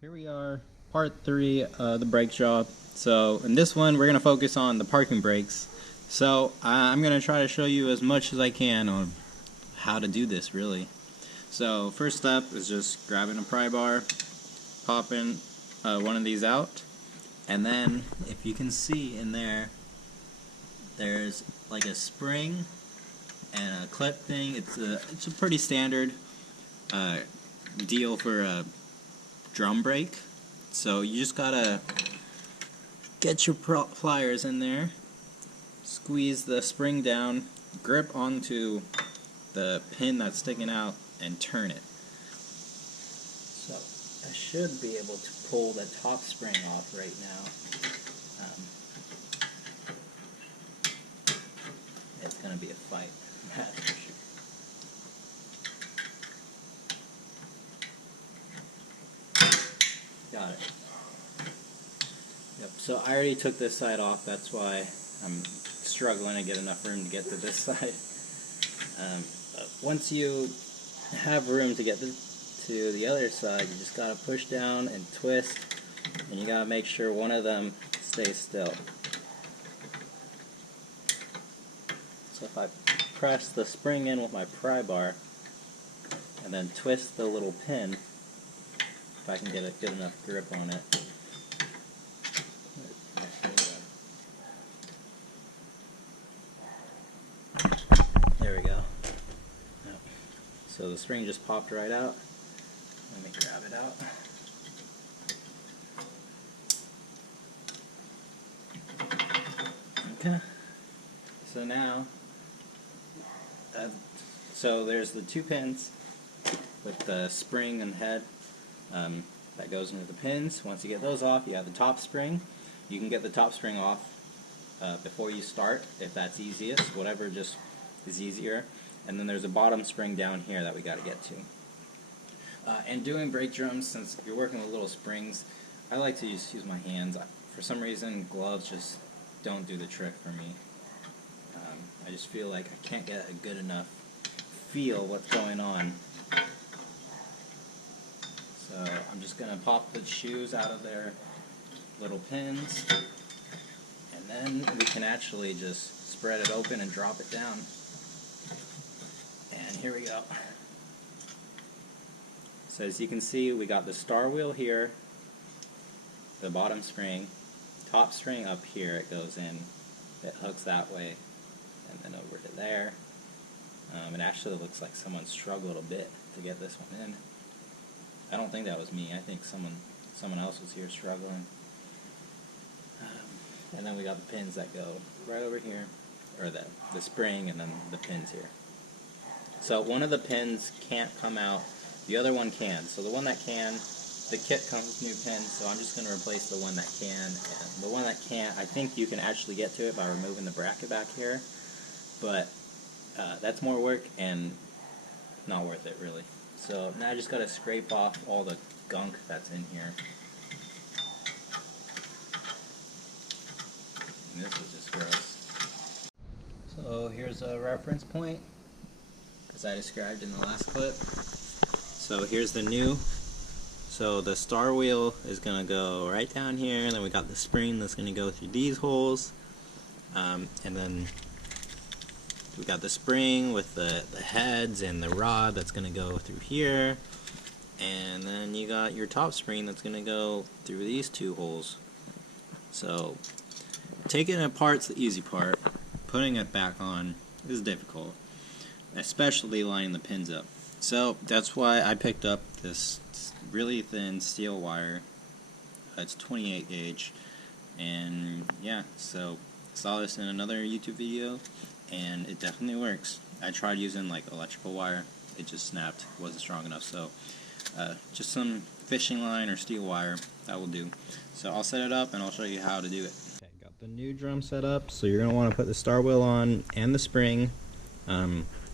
Here we are, part 3 of the brake job. So in this one we're going to focus on the parking brakes. So I'm going to try to show you as much as I can on how to do this really. So first step is just grabbing a pry bar, popping one of these out, and then if you can see in there, there's like a spring and a clip thing. It's a pretty standard deal for a drum brake. So you just gotta get your pliers in there, squeeze the spring down, grip onto the pin that's sticking out, and turn it. So I should be able to pull the top spring off right now. It's gonna be a fight, that's for sure. Got it. Yep, so I already took this side off, that's why I'm struggling to get enough room to get to this side. Once you have room to get to the other side, you just gotta push down and twist, and you gotta make sure one of them stays still. So if I press the spring in with my pry bar, and then twist the little pin, if I can get a good enough grip on it. There we go. So the spring just popped right out. Let me grab it out. Okay. So now, so there's the two pins with the spring and head. That goes into the pins. Once you get those off, you have the top spring. You can get the top spring off before you start, if that's easiest, whatever just is easier. And then there's a bottom spring down here that we got to get to. And doing brake drums, since you're working with little springs, I like to just use my hands. For some reason, gloves just don't do the trick for me. I just feel like I can't get a good enough feel what's going on. So I'm just going to pop the shoes out of their little pins, and then we can actually just spread it open and drop it down. And here we go. So as you can see, we got the star wheel here, the bottom spring, top string up here, it goes in, it hooks that way, and then over to there. It actually looks like someone struggled a bit to get this one in. I don't think that was me. I think someone else was here struggling. And then we got the pins that go right over here, or the spring, and then the pins here. So one of the pins can't come out, the other one can. So the one that can, the kit comes with new pins, so I'm just going to replace the one that can. And the one that can't, I think you can actually get to it by removing the bracket back here, but that's more work and not worth it really. So now I just got to scrape off all the gunk that's in here. And this is just gross. So here's a reference point, as I described in the last clip. So here's the new. So the star wheel is going to go right down here, and then we got the spring that's going to go through these holes. And then we got the spring with the heads and the rod that's going to go through here, and then you got your top spring that's going to go through these two holes. So taking it apart's the easy part. Putting it back on is difficult, especially lining the pins up. So that's why I picked up this really thin steel wire. It's 28 gauge, and yeah, so I saw this in another YouTube video, and it definitely works. I tried using like electrical wire, it just snapped, wasn't strong enough, so just some fishing line or steel wire, that will do. So I'll set it up and I'll show you how to do it. Okay, got the new drum set up, so you're going to want to put the star wheel on and the spring.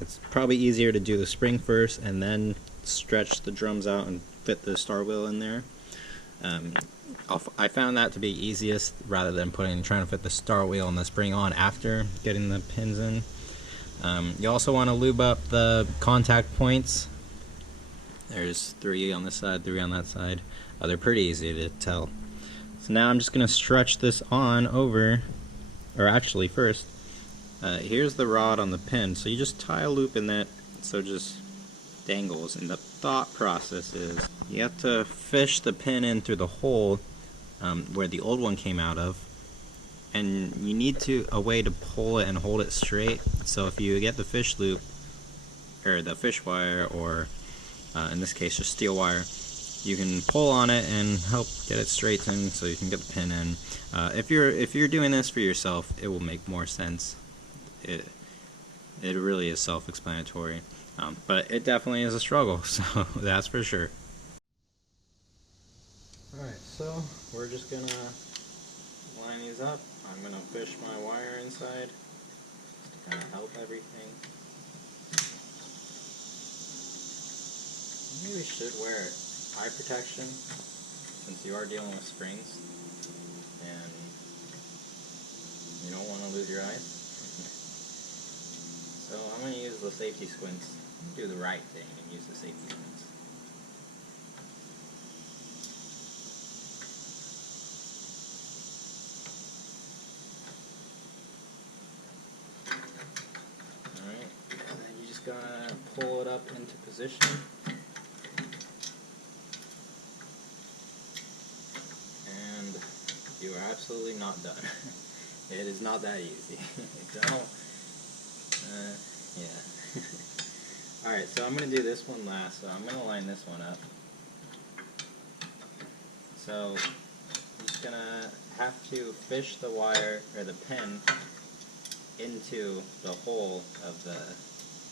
It's probably easier to do the spring first and then stretch the drums out and fit the star wheel in there. I found that to be easiest rather than trying to fit the star wheel and the spring on after getting the pins in. You also want to lube up the contact points There's 3 on this side, 3 on that side. They're pretty easy to tell. So now I'm just going to stretch this on over, or actually first, here's the rod on the pin. So you just tie a loop in that so it just dangles. And the thought process is you have to fish the pin in through the hole where the old one came out of. And you need a way to pull it and hold it straight. So if you get the fish loop, or the fish wire, or in this case just steel wire, you can pull on it and help get it straightened so you can get the pin in. If you're doing this for yourself, it will make more sense. It really is self-explanatory, but it definitely is a struggle, so that's for sure. Alright, so we're just gonna line these up. I'm gonna fish my wire inside just to kind of help everything. Maybe we should wear eye protection since you are dealing with springs and you don't want to lose your eyes. So I'm going to use the safety squints. Do the right thing and use the safety squints. Alright, and then you just gotta pull it up into position. And you are absolutely not done. It is not that easy. Yeah. Alright, so I'm going to do this one last, so I'm going to line this one up. So I'm just going to have to fish the wire, or the pin, into the hole of the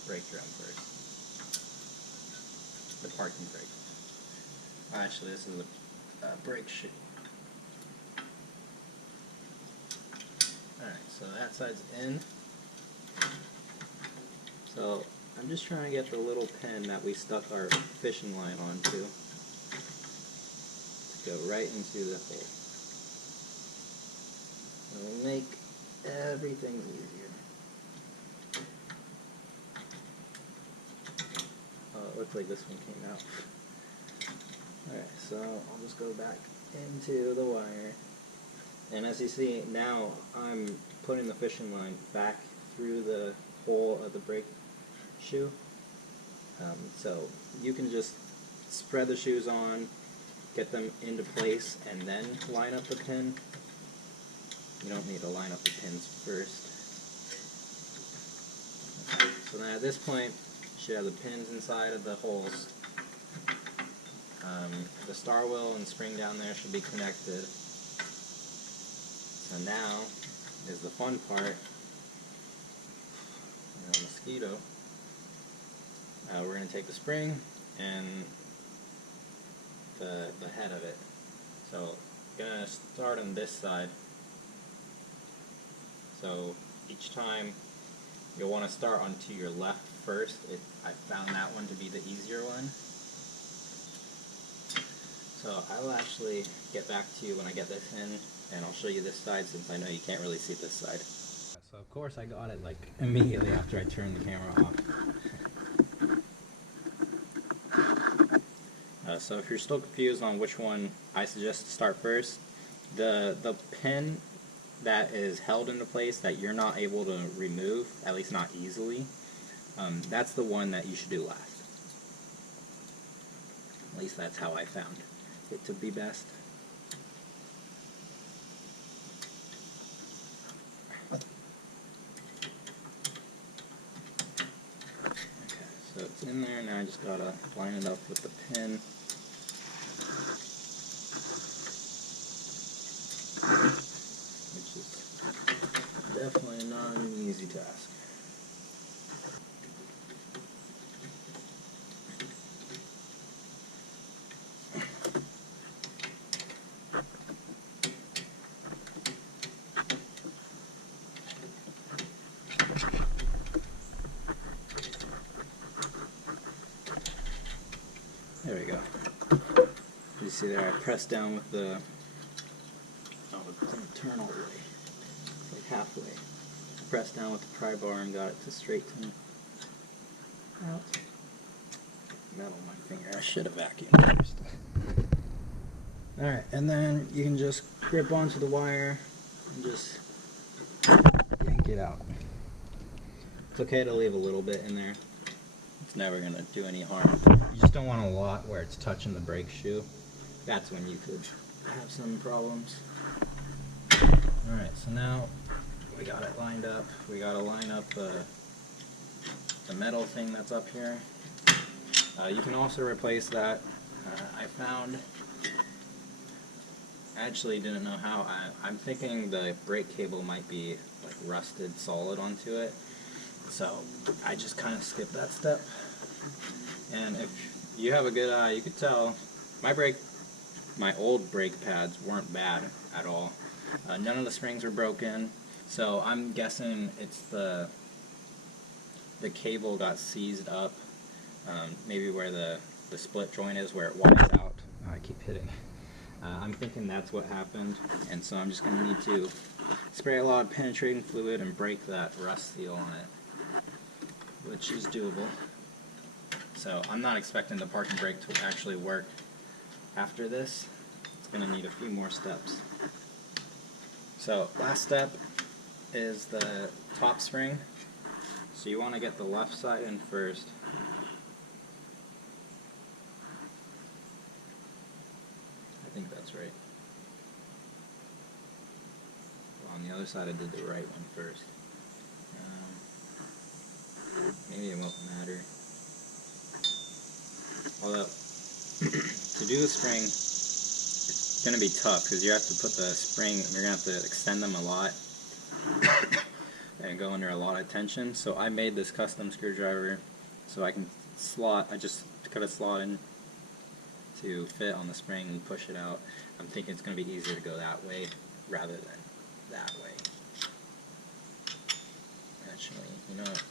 brake drum first. The parking brake. Actually, this is a brake shoe. Alright, so that side's in. So I'm just trying to get the little pin that we stuck our fishing line onto to go right into the hole. It'll make everything easier. Oh, it looks like this one came out. Alright, so I'll just go back into the wire. And as you see, now I'm putting the fishing line back through the hole of the brake shoe. So you can just spread the shoes on, get them into place, and then line up the pin. You don't need to line up the pins first. Okay. So then at this point, you should have the pins inside of the holes. The star wheel and spring down there should be connected. So now is the fun part. Mosquito. We're going to take the spring and the head of it. So I'm going to start on this side. So each time you'll want to start onto your left first. I found that one to be the easier one. So I'll actually get back to you when I get this in, and I'll show you this side since I know you can't really see this side. So of course I got it like immediately after I turned the camera off. So if you're still confused on which one I suggest to start first, the pin that is held into place that you're not able to remove, at least not easily, that's the one that you should do last. At least that's how I found it to be best. Okay, so it's in there, now I just gotta line it up with the pin. Which is definitely not an easy task. There we go. You see there, I pressed down with the, oh, it doesn't turn all the way. It's like halfway. I pressed down with the pry bar and got it to straighten out. metal on my finger. I should have vacuumed first. Alright, and then you can just grip onto the wire and just yank it out. It's okay to leave a little bit in there. It's never going to do any harm. You just don't want a lot where it's touching the brake shoe. That's when you could have some problems. Alright, so now we got it lined up. We got to line up the metal thing that's up here. You can also replace that. I found, I actually didn't know how. I'm thinking the brake cable might be like rusted solid onto it. So I just kind of skipped that step. And if you have a good eye, you could tell my old brake pads weren't bad at all. None of the springs were broken. So I'm guessing it's the cable got seized up. Maybe where the split joint is, where it wires out. Oh, I keep hitting. I'm thinking that's what happened, and so I'm just going to need to spray a lot of penetrating fluid and break that rust seal on it, which is doable. So I'm not expecting the parking brake to actually work after this. It's going to need a few more steps. So last step is the top spring. So you want to get the left side in first. I think that's right. Well, on the other side I did the right one first. Maybe it won't matter. Although, to do the spring, it's going to be tough because you have to put the spring, you're going to have to extend them a lot and go under a lot of tension. So I made this custom screwdriver so I can slot, I just cut a slot in to fit on the spring and push it out. I'm thinking it's going to be easier to go that way rather than that way. Actually, you know what?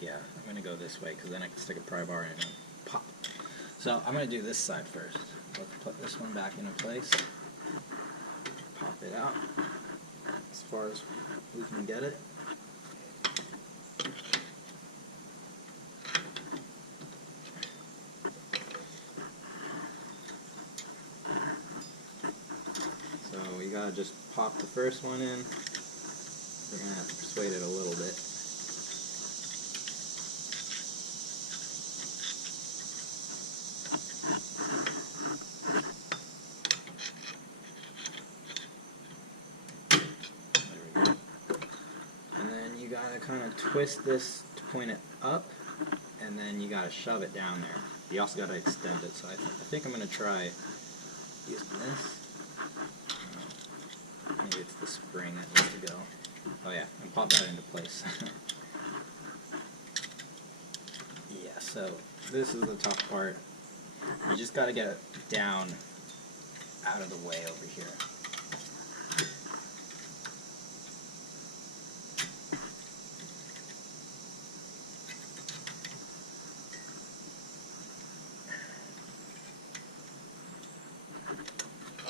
Yeah, I'm going to go this way because then I can stick a pry bar in and pop. So I'm going to do this side first. Let's put this one back into place. Pop it out as far as we can get it. So you gotta just pop the first one in. You're gonna have to persuade it a little bit. Kind of twist this to point it up, and then you gotta shove it down there. You also gotta extend it. So I think I'm gonna try using this. Maybe it's the spring that needs to go. Oh yeah, and pop that into place. Yeah, so this is the tough part. You just gotta get it down out of the way over here.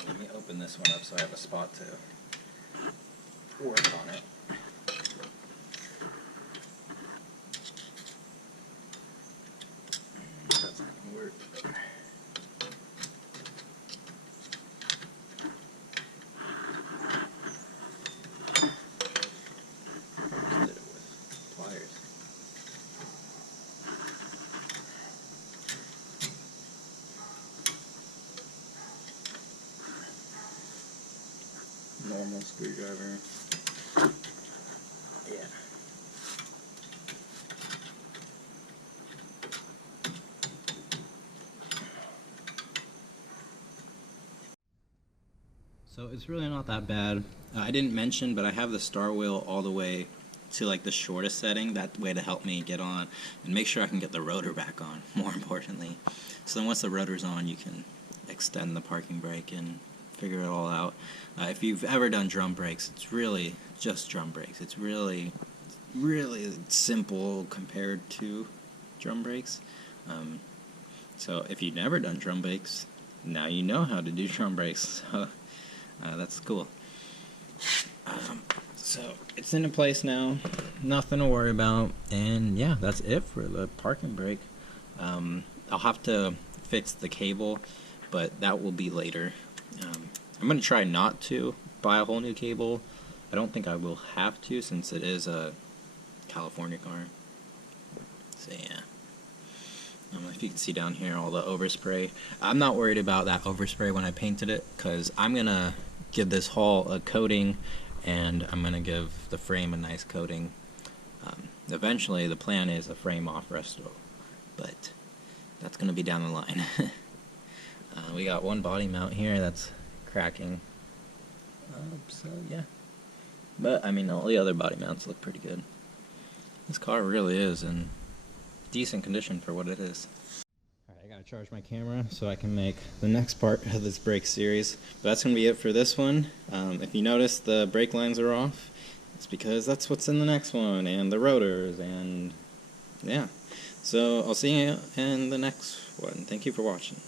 Let me open this one up so I have a spot to work on it. That's not going to work. Did it with pliers. Normal screwdriver. Yeah. So it's really not that bad. I didn't mention, but I have the star wheel all the way to like the shortest setting, that way to help me get on and make sure I can get the rotor back on, more importantly. So then once the rotor's on, you can extend the parking brake and figure it all out. If you've ever done drum brakes, it's really just drum brakes. It's really simple compared to drum brakes. So if you've never done drum brakes, now you know how to do drum brakes. So that's cool. So it's in place now, nothing to worry about, and yeah, that's it for the parking brake. I'll have to fix the cable, but that will be later. I'm going to try not to buy a whole new cable. I don't think I will have to, since it is a California car. So yeah. If you can see down here all the overspray. I'm not worried about that overspray when I painted it, because I'm going to give this hull a coating, and I'm going to give the frame a nice coating. Eventually the plan is a frame off resto, but that's going to be down the line. We got one body mount here that's cracking. So yeah. But I mean, all the other body mounts look pretty good. This car really is in decent condition for what it is. Alright, I gotta charge my camera so I can make the next part of this brake series. But that's gonna be it for this one. If you notice the brake lines are off, it's because that's what's in the next one, and the rotors, and yeah. So I'll see you in the next one. Thank you for watching.